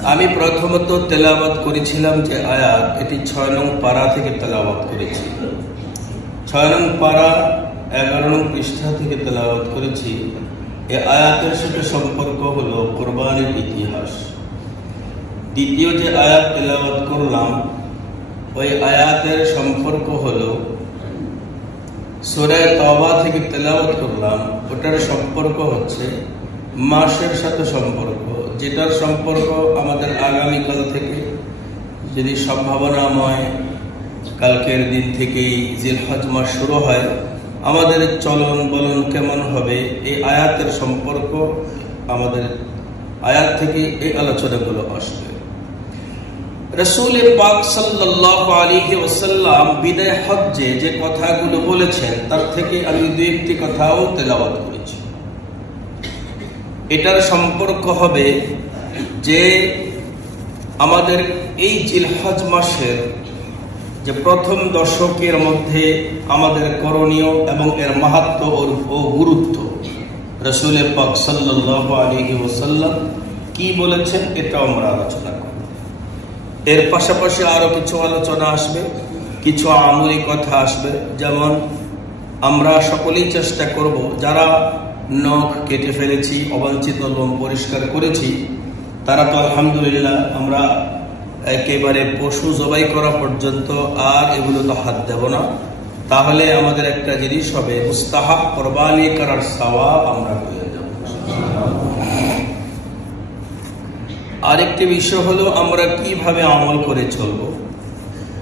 আমি প্রথমত তেলাওয়াত করেছিলাম যে আয়াত, এটি 6 নং পারা থেকে তেলাওয়াত করেছি। 6 নং পারা 11 নং পৃষ্ঠা থেকে তেলাওয়াত করেছি। এই আয়াতের সাথে সম্পর্ক হলো কোরবানির ইতিহাস। দ্বিতীয় যে আয়াত তেলাওয়াত করলাম, ওই আয়াতের সম্পর্ক হলো সূরা তাওবা থেকে তেলাওয়াত করলাম, ওটার সম্পর্ক হচ্ছে মাসের সাথে সম্পর্ক, যেটার সম্পর্ক আমাদের আগামীকাল থেকে, যদি সম্ভাবনাময় কালকের দিন থেকেই জিলহজ মাস শুরু হয়, আমাদের চলন বলন কেমন হবে, এই আয়াতের সম্পর্ক আমাদের আয়াত থেকে এই আলোচনাগুলো আসবে। রাসূল পাক সাল্লাল্লাহু আলাইহি ওয়াসাল্লাম বিদায় হজ্জে যে কথাগুলো বলেছেন, তার থেকে আমি দুই একটি কথাও তেলাওয়াত করেছি। এটার সম্পর্ক হবে যে আমাদের এই জিলহজ মাসের যে প্রথম দশকের মধ্যে আমাদের করণীয় এবং এর মাহাত্ম্য ও গুরুত্ব রাসূল পাক সাল্লাল্লাহু আলাইহি ওয়াসাল্লাম কি বলেছেন, এটা আমরা আলোচনা করব। এর পাশাপাশি আরো কিছু আলোচনা আসবে, কিছু আমলি কথা আসবে। যেমন আমরা সকলেই চেষ্টা করব, যারা নখ কেটে ফেলেছি, অবাঞ্ছিত লোম পরিষ্কার করেছি, তারা তো আলহামদুলিল্লাহ, আমরা একেবারে পশু জবাই করা পর্যন্ত আর এগুলো তো হাত দেব না। তাহলে আমাদের একটা জিনিস হবে, মুস্তাহাব কোরবানি করার সওয়াব আমরা পেয়ে যাব। আরেকটি বিষয় হলো আমরা কিভাবে আমল করে চলবো।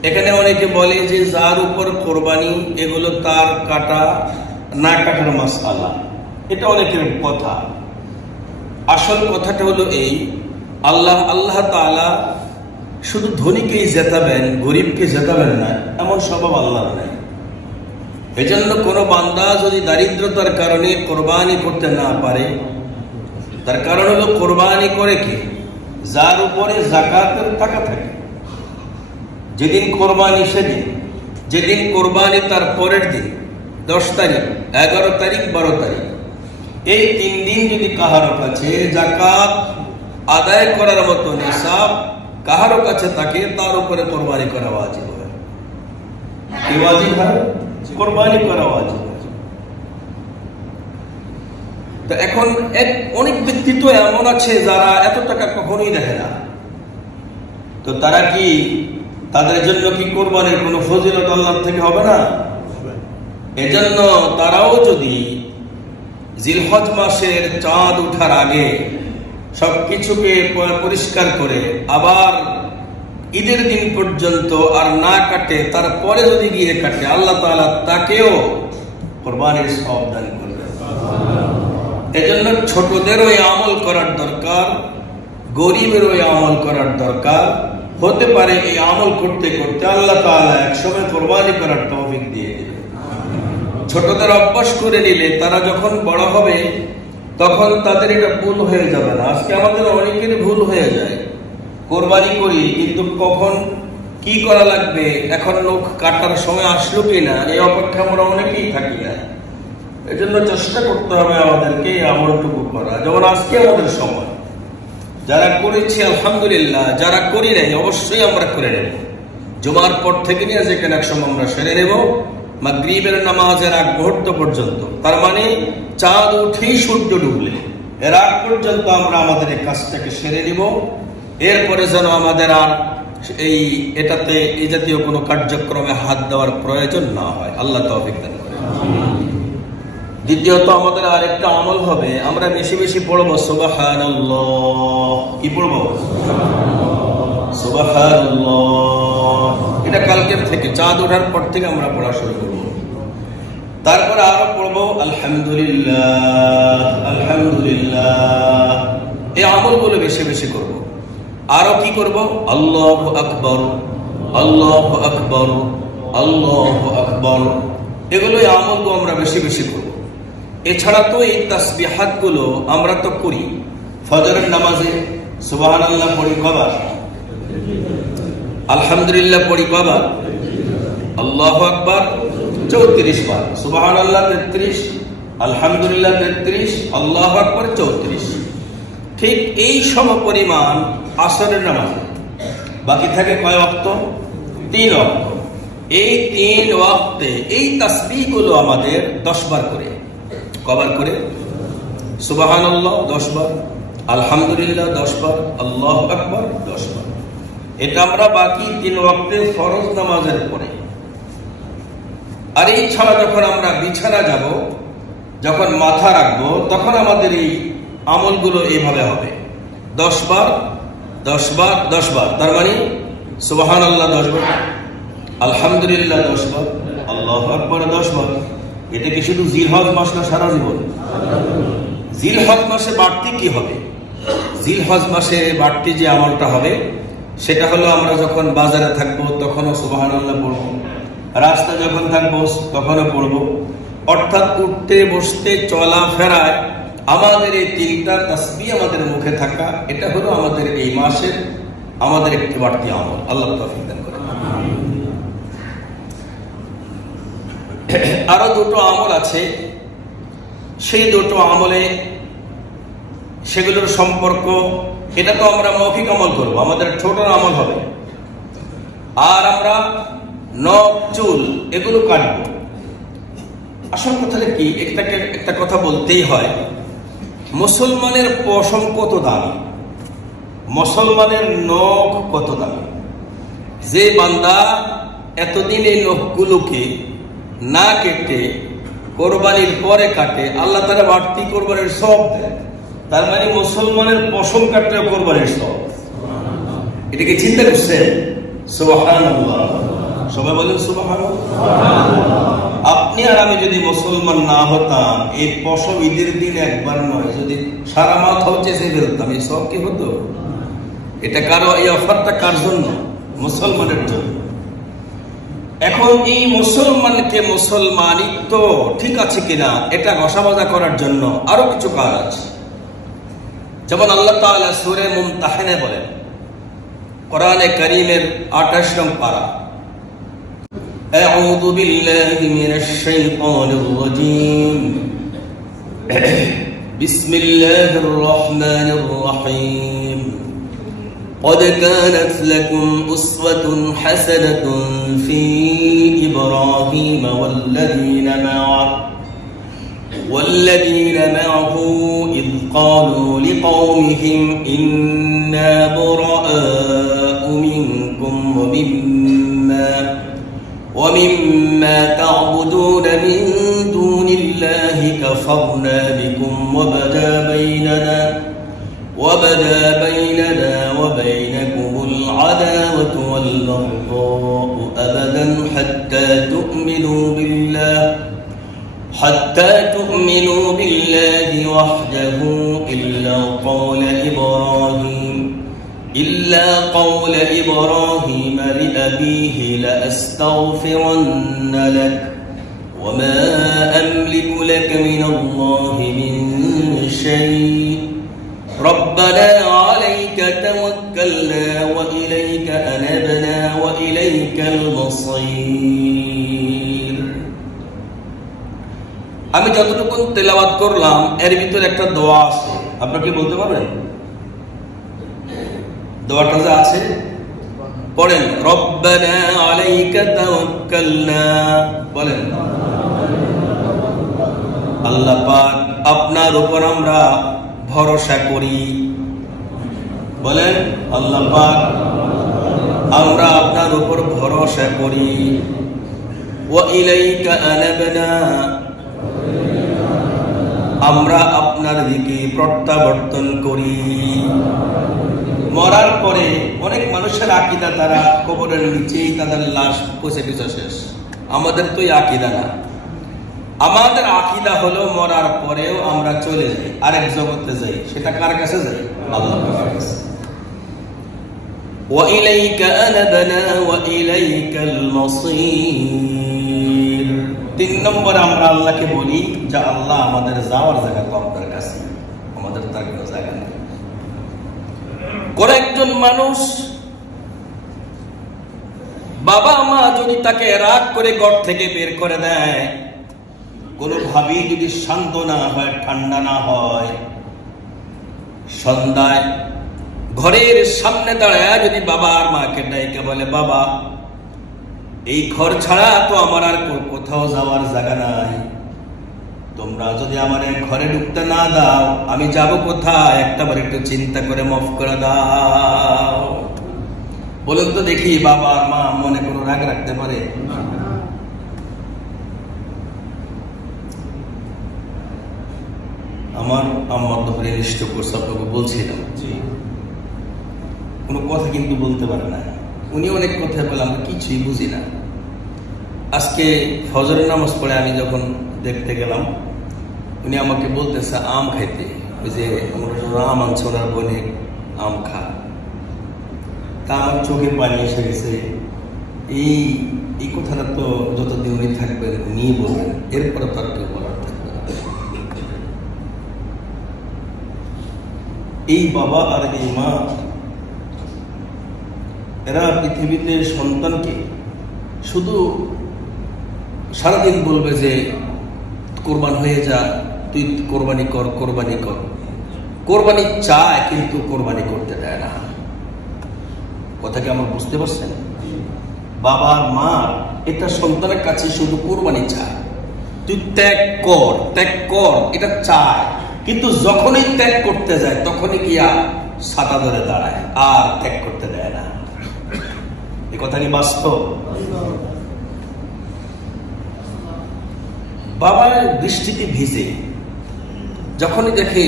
এখানে অনেকে বলে যে যার উপর কোরবানি, এগুলো তার কাটা না কাটার মাসআলা। এটা অনেকের কথা। আসল কথাটা হলো এই, আল্লাহ তাআলা শুধু ধনীকেই জেতাবেন, গরিবকে জেতাবেন না, এমন স্বভাব আল্লাহর নাই। এজন্য কোনো বান্দা যদি দারিদ্রতার কারণে কোরবানি করতে না পারে, তার কারণ হলো কোরবানি করে কি, যার উপরে যাকাতের টাকা থাকে। যেদিন কোরবানি সেদিন, যেদিন কোরবানি তার পরের দিন, 10 তারিখ, 11 তারিখ, 12 তারিখ, এই 3 দিন যদি কাহারো কাছে যাকাত আদায় করার মতো নিসাব কাহারো কাছে থাকে, তার উপরে কোরবানি করা ওয়াজিব হয়। কি ওয়াজিব হয়? কোরবানি করা ওয়াজিব। তো এখন অনেক ব্যক্তি তো এমন আছে যারা এত টাকা কখনোই দেখে না, তো তারা কি, তাদের জন্য কি কোরবানির কোনো ফজিলত আল্লাহর থেকে হবে না? এজন্য তারাও যদি জিলহজ মাসের চাঁদ ওঠার আগে সবকিছুকে পরিষ্কার করে আবার ঈদের দিন পর্যন্ত আর না কাটে, তারপরে যদি গিয়ে কাটে, আল্লাহ তাআলা তাকেও কোরবানির সওয়াব দান করবে। এজন্য ছোটদের ওই আমল করার দরকার, গরিবের ওই আমল করার দরকার। হতে পারে এই আমল করতে করতে আল্লাহ তাআলা একসময় কোরবানি করার তৌফিক দিয়ে দিবে। ছোটদের অভ্যাস করে নিলে তারা যখন বড় হবে, তখন তাদের এটা ভুল হয়ে যাবে না। আজকে আমাদের অনেকেরই ভুল হয়ে যায়, কোরবানি করি কিন্তু কখন কি করা লাগবে, এখন লোক কাটার সময় আসলো কিনা, এই অপেক্ষা আমরা অনেকেই থাকি না। এজন্য চেষ্টা করতে হবে আমাদেরকে এই আমলটুকু করা। যেমন আজকে আমাদের সময়, যারা করেছি আলহামদুলিল্লাহ, যারা করি নাই অবশ্যই আমরা করে নেব। জুমার পর থেকে নিয়ে যেখানে এক সময় আমরা সেরে নেব, মাগরিবের নামাজের আগ মুহূর্ত পর্যন্ত, তার মানে চাঁদ উঠেই সূর্য ডুবলে এর আগ পর্যন্ত আমরা আমাদের এই কাজটাকে সেরে নিব। এরপরে যেন আমাদের আর এটাতে এই জাতীয় কোনো কার্যক্রমে হাত দেওয়ার প্রয়োজন না হয়। আল্লাহ তৌফিক দান করেন। দ্বিতীয়ত আমাদের আরেকটা আমল হবে, আমরা বেশি বেশি পড়বো সুবহানাল্লাহ। কি পড়বো? সুবহানাল্লাহ। এটা কালকের থেকে, চাঁদ ওঠার পর থেকে আমরা পড়া শুরু করবো। তারপরে আরো পড়বো আলহামদুলিল্লাহ, আলহামদুলিল্লাহ। এই আমলগুলো বেশি বেশি করব। আরো কি করব? আল্লাহু আকবার, আল্লাহু আকবার, আল্লাহু আকবার। এগুলো আমলগুলো আমরা বেশি বেশি করব। এছাড়া তো এই তাসবিহাত গুলো আমরা তো করি। ফজরের নামাজে সুবহানাল্লাহ পড়ি কবার? আলহামদুলিল্লাহ পড়ি কবার? আল্লাহু আকবার 34 বার, সুবহানাল্লাহ 33, আলহামদুলিল্লাহ 33, আল্লাহু আকবার 34। ঠিক এই সমপরিমাণ আসরের নামাজে, বাকি থাকে কয় ওয়াক্ত? 3 ওয়াক্ত। এই 3 ওয়াক্তে এই তাসবিহগুলো আমাদের 10 বার করে, কবার করে? সুবহানাল্লাহ 10 বার, আলহামদুলিল্লাহ 10 বার, আল্লাহু আকবার 10 বার। এটা আমরা বাকি 3 ওয়াক্তে ফরজ নামাজের পরে। আর এই ছাড়া যখন আমরা বিছানা যাব, যখন মাথা রাখবো, তখন আমাদের এই আমলগুলো এইভাবে হবে: 10 বার 10 বার 10 বার। তার মানে সুবহানাল্লাহ 10 বার, আলহামদুলিল্লাহ 10 বার, আল্লাহু আকবার 10 বার। এটা কি শুধু জিলহজ মাস না সারা জীবন? জিলহজ মাসে বাড়তি কি হবে? জিলহজ মাসে বাড়তি যে আমলটা হবে সেটা হলো, আমরা যখন বাজারে থাকবো তখনও সুবহানাল্লাহ পড়বো, রাস্তা যখন থাকবো তখনও পড়বো। অর্থাৎ উঠতে বসতে চলা ফেরায় আমাদের এই 3টা তাসবিহ আমাদের মুখে থাকা, এটা হলো আমাদের এই মাসের আমাদের একটি বাড়তি আমল। আল্লাহ তৌফিক দান করেন। আরো 2টো আমল আছে, সেই 2টো আমলে সেগুলোর সম্পর্ক, এটা তো আমরা মৌখিক আমল করবো, আমাদের ছোট আমল হবে। আর আমরা নখ চুল এগুলো কাটবো। আসল কথা কি, একটা কথা বলতেই হয়, মুসলমানের পশম কত দামি, মুসলমানের নখ কত দামি। যে বান্দা এতদিন এই নখগুলোকে না কেটে কোরবানির পরে কাটে, আল্লাহ তাআলা বাড়তি কোরবানির সওয়াব দেয়। তার মানে মুসলমানের পশম কাটলেও কোরবানির সওয়াব। এটাকে চিন্তা করছেন? সুবহানাল্লাহ, সবাই বলেন সুবহানাল্লাহ। আপনি আর আমি যদি মুসলমান না হতাম, এই পশম ঈদের দিন একবার নয়, যদি সারা মাথাও চেঁচে ফেলতাম, এই সব কি হতো? এটা কারো, এই অফারটা কার জন্য? মুসলমানের জন্য। এখন এই মুসলমানকে মুসলমানিত্ব ঠিক আছে কিনা এটা ঘষাবাজা করার জন্য আরো কিছু কাজ আছে। যেমন আল্লাহ তাআলা সূরা মুমতাহিনে বলেন, কোরআনে কারীমের 28 নং পারা, আউযু বিল্লাহি মিনাশ শাইতানির রাজীম, বিসমিল্লাহির রহমানির রহিম, قد كانت لكم أسوة حسنة في إبراهيم والذين معه إذ قالوا لقومهم إنا براء منكم ومما تعبدون من دون الله كفرنا بكم وبدا بيننا وبينكم العداوة والبغضاء أبدا حتى تؤمنوا بالله وحده إلا قول إبراهيم لأبيه لأستغفرن لك وما أملك لك من الله من شيء ربنا عليك توكلنا وإليك أنبنا وإليك المصير। আমি যতটুকু তেলাওয়াত করলাম এর ভিতরে একটা দোয়া আছে, আপনারা কি বলতে পারবেন? দোয়াটা যে আছে পড়েন, রব্বানা আলাইকা তাওয়াক্কালনা, বলেন আল্লাহ পাক আপনার উপর আমরা ভরসা করি। বলেন আল্লাহ পাক আমরা আপনার উপর ভরসা করি। ওয়া ইলাইকা আনাবনা, আমরা আপনার দিকে প্রত্যাবর্তন করি। মরার পরে অনেক মানুষের আকীদা, তারা কবরের নিচেই তাদের লাশ পচে পচে শেষ। আমাদের তো এই আকীদা না। আমাদের আকীদা হলো মরার পরেও আমরা চলে যাই, আরেক জগতে যাই। সেটা কার কাছে যাই? আল্লাহর কাছে। ওয়া ইলাইকা আনাবনা ওয়া ইলাইকাল মাসীর। 3 নম্বর আমরা আল্লাহকে বলি যে আল্লাহ আমাদের যাওয়ার জায়গা তো আপনার কাছে, আমাদের তার কোনো জায়গা নেই। কোন একজন মানুষ বাবা মা যদি তাকে রাগ করে ঘর থেকে বের করে দেয়, কোনোভাবেই যদি শান্ত না হয়, ঠান্ডা না হয়, সন্ধ্যায় ঘরের সামনে দাঁড়ায় যদি বাবা আর মাকে ডাইকে বলে, বাবা এই ঘর ছাড়া তো আমার আর কোথাও যাওয়ার জায়গা নাই, তোমরা যদি আমার ঘরে ঢুকতে না দাও আমি যাব কোথায়, একটাবার একটু চিন্তা করে মাফ করে দাও। বলুন তো দেখি, বাবা আর মা মনে কোনো রাগ রাখতে পারে? আমার আম্মা ধরে নিষ্ঠ করছে, আপনাকে বলছিলাম, কোনো কথা কিন্তু বলতে পারে না। উনি অনেক কথা বলে, আমরা কিছুই বুঝি না। আজকে ফজরের নামাজ পড়ে আমি যখন দেখতে গেলাম, উনি আমাকে বলতেছে আম খাইতে, ওই যে আম আনছে ওনার বোনে, আম খা। তা আমার চোখে পানি এসে গেছে। এই কথাটা তো যতদিন উনি থাকবেন উনি বলবেন, এরপরে তো আর কেউ বলার থাকবে না। এই বাবা আর এই মা, এরা পৃথিবীতে সন্তানকে শুধু সারাদিন বলবে যে কোরবান হয়ে যা, তুই কোরবানি কর, কোরবানি কর। কোরবানি চায় কিন্তু কোরবানি করতে দেয় না। কথা কি আমার বুঝতে পারছেন? বাবা মা এটা সন্তানের কাছে শুধু কোরবানি চায়, তুই ত্যাগ কর, ত্যাগ কর, এটা চায়। কিন্তু যখনই ত্যাগ করতে যায় তখনই গিয়া ছাতা ধরে দাঁড়ায়, আর ত্যাগ করতে দেয় না। এই কথা নিয়ে বাস্তব। বাবার দৃষ্টিতে ভিজে, যখনই দেখে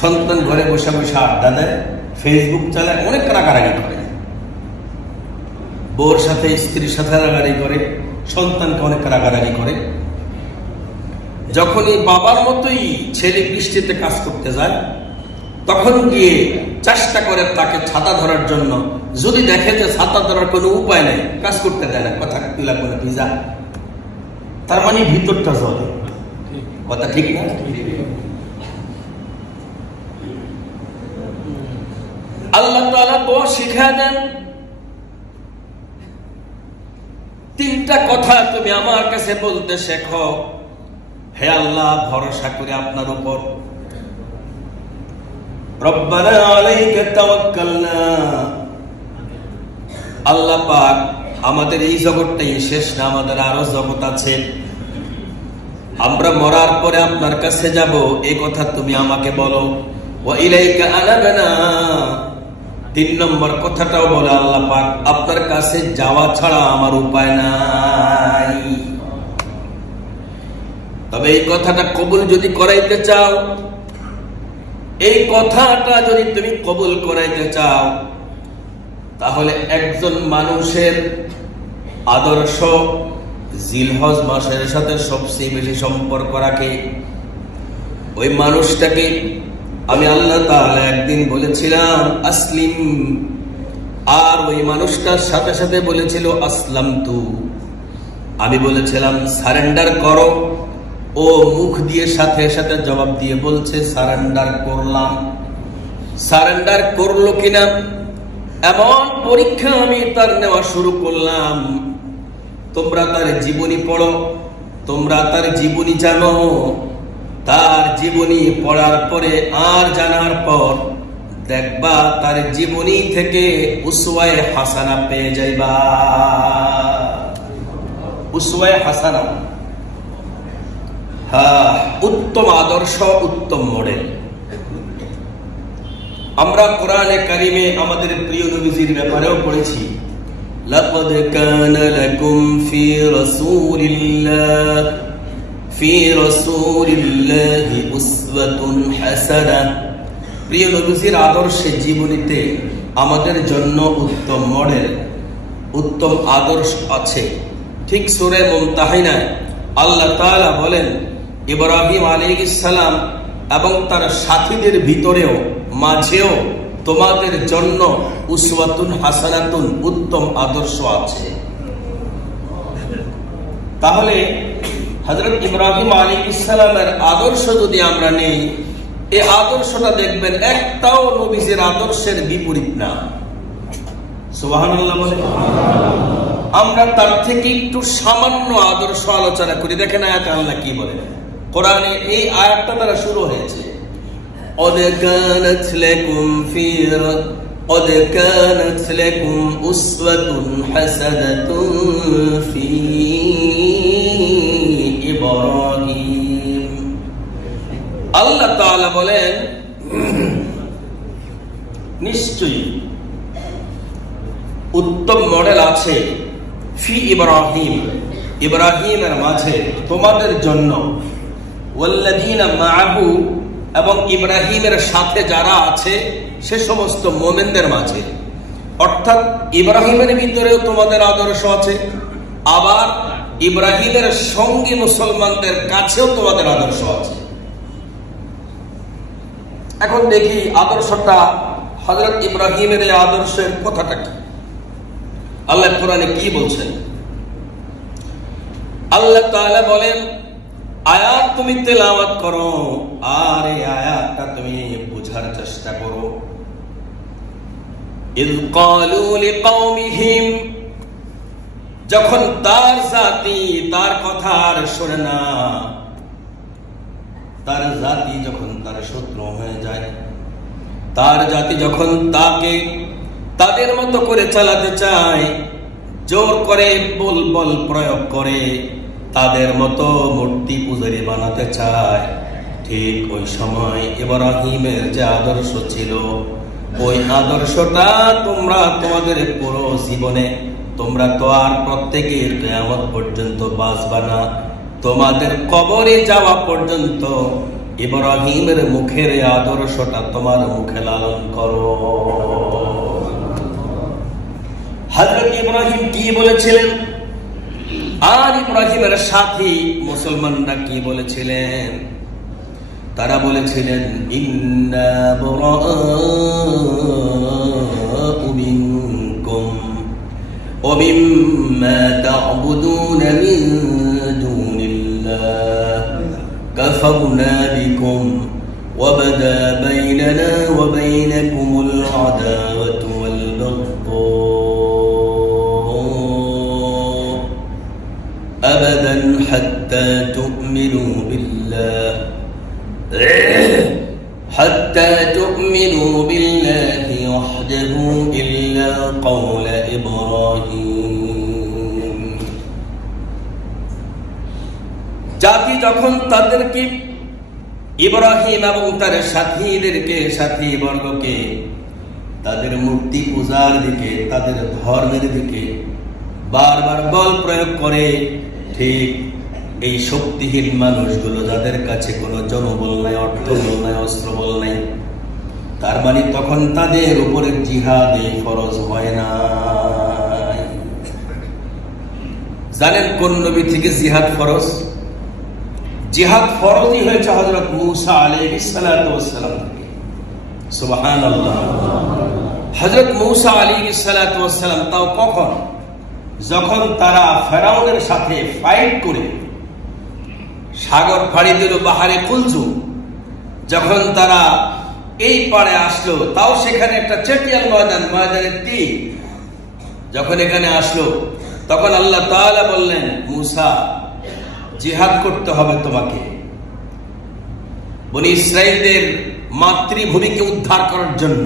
সন্তান ঘরে বসে বসে আড্ডা দেয়, ফেসবুক চালায়, অনেক রাগারাগি করে, বউর সাথে স্ত্রীর সাথে রাগারাগি করে, সন্তানকে অনেক রাগারাগি করে। যখনই বাবার মতোই ছেলে বৃষ্টিতে কাজ করতে যায়, তখন গিয়ে চেষ্টা করে তাকে ছাতা ধরার জন্য। যদি দেখে যে ছাতা ধরার কোনো উপায় নেই, কাজ করতে দেয় না, কথা তুলা করে ভিজা, তার মানে ভিতরটা জলে। কথা ঠিক না? আল্লাহ তাআলা দোয়া শিখায় দেন, তিনটা কথা তুমি আমার কাছে বলতে শেখো। হে আল্লাহ, ভরসা করে আপনার উপর, রব্বানা আলাইকা তাওয়াক্কালনা। আল্লাহ পাক, আমাদের এই জগৎটাই শেষ না, আমাদের আরো জগৎ আছে, আমরা মরার পরে আপনার কাছে যাব, এই কথা তুমি আমাকে বলো। ওয়া ইলাইকা আনাবনা, 3 নম্বর কথাটাও বলে আল্লাহ পাক, আপনার কাছে যাওয়া ছাড়া আমার উপায় নাই। তবে এই কথাটা কবুল যদি করাইতে চাও, এই কথাটা যদি তুমি কবুল করাইতে চাও, তাহলে একজন মানুষের আদর্শ জিলহজ মাসের সাথে সবচেয়ে বেশি সম্পর্ক রাখে। ওই মানুষটাকে আমি আল্লাহ তাআলা একদিন বলেছিলাম আসলিম, আর ওই মানুষটার সাথে সাথে বলেছিল আসলামতু, আমি বলেছিলাম সারেন্ডার করো। ও মুখ দিয়ে সাথে সাথে জবাব দিয়ে বলছে সারেন্ডার করলাম। সারেন্ডার করলো কিনা এমন পরীক্ষা আমি তার নেওয়া শুরু করলাম। তোমরা তার জীবনী পড়ো, তোমরা তার জীবনী জানো, তার জীবনী পড়ার পরে আর জানার পর দেখবা তার জীবনী থেকে উসওয়ায়ে হাসানা পেয়ে যাইবা। উসওয়ায়ে হাসানা, হ্যাঁ, উত্তম আদর্শ, উত্তম মডেল। আমরা কোরআনে কারিমে আমাদের প্রিয় নবীজির ব্যাপারেও পড়েছি, লাকাদ কানা লাকুম ফি রাসূলিল্লাহি উসওয়াতুন হাসানাহ। প্রিয় নবীজির আদর্শে জীবনীতে আমাদের জন্য উত্তম মডেল, উত্তম আদর্শ আছে। ঠিক সূরা মুমতাহিনায় আল্লাহ তাআলা বলেন, ইব্রাহিম আলাইহিস সালাম এবং তার সাথীদের ভিতরেও মাঝেও তোমাদের জন্য উসওয়াতুন হাসানাতুন, উত্তম আদর্শ আছে। তাহলে হযরত ইব্রাহিম আলাইহিস সালামের আদর্শ যদি আমরা নেই, এই আদর্শটা দেখবেন একটাও নবীজির আদর্শের বিপরীত না। সুবহানাল্লাহ বলে। আমরা তার থেকে একটু সামান্য আদর্শ আলোচনা করি। দেখেন আয়াতে আল্লাহ কি বলে, কোরআনে এই আয়াতটা দ্বারা শুরু হয়েছে, قد كانت لكم أسوة حسنة في إبراهيم আল্লাহ তাআলা বলেন নিশ্চয়ই উত্তম মডেল আছে ফি ইব্রাহিম, ইব্রাহিমের মাঝে তোমাদের জন্য, ওয়াল্লাযীনা মাআহু এবং ইব্রাহিমের সাথে যারা আছে সে সমস্ত মুমিনদের মাঝে। অর্থাৎ ইব্রাহিমের ভিতরেও তোমাদের আদর্শ আছে, আবার ইব্রাহিমের সঙ্গী মুসলমানদের কাছেও তোমাদের আদর্শ আছে। এখন দেখি আদর্শটা, হযরত ইব্রাহিমের এই আদর্শের কথাটা কি, আল্লাহ কোরআনে কি বলছেন। আল্লাহ তাআলা বলেন, আয়াত তুমি তেলাওয়াত করো আর এই আয়াতটা তুমি বোঝার চেষ্টা করো। ইয ক্বালু লিকওমিহিম, যখন তার জাতি তার কথা আর শোনে না, তার জাতি যখন তার শত্রু হয়ে যায়, তার জাতি যখন তাকে তাদের মতো করে চালাতে চায়, জোর করে বল প্রয়োগ করে তাদের মতো মূর্তি পূজারী বানাতে চায়, ঠিক ওই সময় ইব্রাহিমের যে আদর্শ ছিল ওই আদর্শটা তোমরা তোমাদের পুরো জীবনে, তোমরা তো আর প্রত্যেকে কিয়ামত পর্যন্ত বাঁচবা না, তোমাদের কবরে যাওয়া পর্যন্ত ইব্রাহিমের মুখের আদর্শটা তোমার মুখে লালন করো। হযরত ইব্রাহিম কি বলেছিলেন আর ইব্রাহিমের সাথী মুসলমানরা কি বলেছিলেন? তারা বলেছিলেন, ইন্না বুরাআউ মিনকুম ওয়া মিম্মা তা'বুদুন মিন দুনিল্লাহ কাফারনা বিকুম ওয়া বাদা বাইনানা ওয়া বাইনাকুমুল আদাওয়াতু ওয়াল বাগদা أبدا حتى تؤمنوا بالله وحده إلا قول إبراهيم। জাতি যখন তাদেরকে ইব্রাহিম এবং তার সাথীদেরকে, সাথীবর্গকে তাদের মূর্তি পূজার দিকে, তাদের ধর্মের দিকে বারবার বল প্রয়োগ করে, ঠিক এই শক্তিহীন মানুষগুলো যাদের কাছে কোনো জনবল নাই, অর্থবল নাই, অস্ত্রবল নাই, তার মানে তখন তাদের উপরে জিহাদ ফরজ হয় না। জানেন কোন নবী থেকে জিহাদ ফরজ? জিহাদ ফরজই হয়েছে হযরত মূসা আলাইহিস সালাতু ওয়াস সালাম থেকে। সুবহানাল্লাহ। হযরত মূসা আলাইহিস সালাতু ওয়াস সালাম তাও কখন? যখন তারা ফেরাউনের সাথে ফাইট করে সাগর ফাড়ি দিল বাহারে কুলজুম, যখন তারা এই পাড়ে আসলো, তাও সেখানে একটা চেটিয়াল ময়দান, ময়দানের তীর, যখন এখানে আসলো তখন আল্লাহ তাআলা বললেন, মূসা জিহাদ করতে হবে তোমাকে বনি ইসরাইলদের মাতৃভূমিকে উদ্ধার করার জন্য।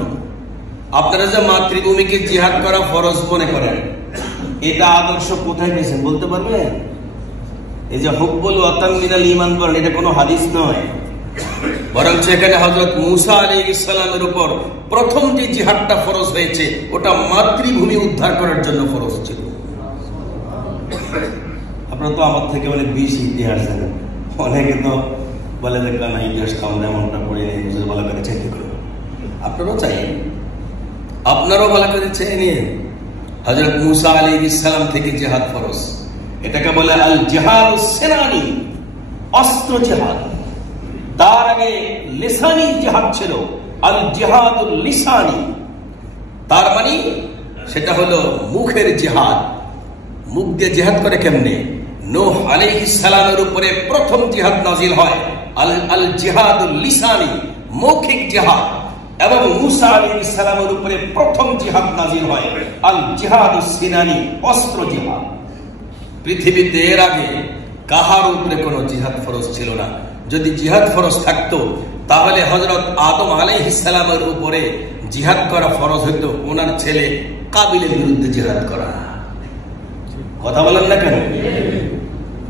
আপনারা যে মাতৃভূমিকে জিহাদ করা ফরজ মনে করেন, এটা আদর্শ কোথায় পেয়েছেন বলতে পারবেন? এই যে হুব্বুল ওয়াতান মিনাল ঈমান বলেন, এটা কোনো হাদিস নয়, বরং সেখানে হযরত মূসা আলাইহিস সালামের উপর প্রথম যে জিহাদটা ফরজ হয়েছে ওটা মাতৃভূমি উদ্ধার করার জন্য ফরজ ছিল। আপনারা তো আমার থেকে অনেক বেশি ইতিহাস জানেন, অনেকে তো বলে যে না ইতিহাস কম, এমনটা পড়ে ভালো করে চাইতে করবো। আপনারাও চাই, আপনারাও ভালো করে চেয়ে নিয়ে হযরত মূসা আলাইহিস সালাম থেকে জিহাদ ফরজ। এটাকে বলে আল জিহাদুস সিনানি, অস্ত্র জিহাদ। তার আগে লিসানি জিহাদ ছিল, আল জিহাদুল লিসানি। তার মানে সেটা হলো মুখের জিহাদ। মুখ দিয়ে জিহাদ করে কেমনে? নূহ আলাইহিস সালামের উপরে প্রথম জিহাদ নাজিল হয় আল জিহাদুল লিসানি, মৌখিক জিহাদ, এবং মূসা আলাইহিস সালামের উপরে প্রথম জিহাদ নাজিল হয় আল জিহাদুস সিনানি, অস্ত্র জিহাদ। পৃথিবীতে এর আগে কাহার উপরে কোনো জিহাদ ফরজ ছিল না। যদি জিহাদ ফরজ থাকতো তাহলে হযরত আদম আলাইহিস সালামের উপরে জিহাদ করা ফরজ হইতো ওনার ছেলে কাবিলের বিরুদ্ধে জিহাদ করা। কথা বলেন না কেন?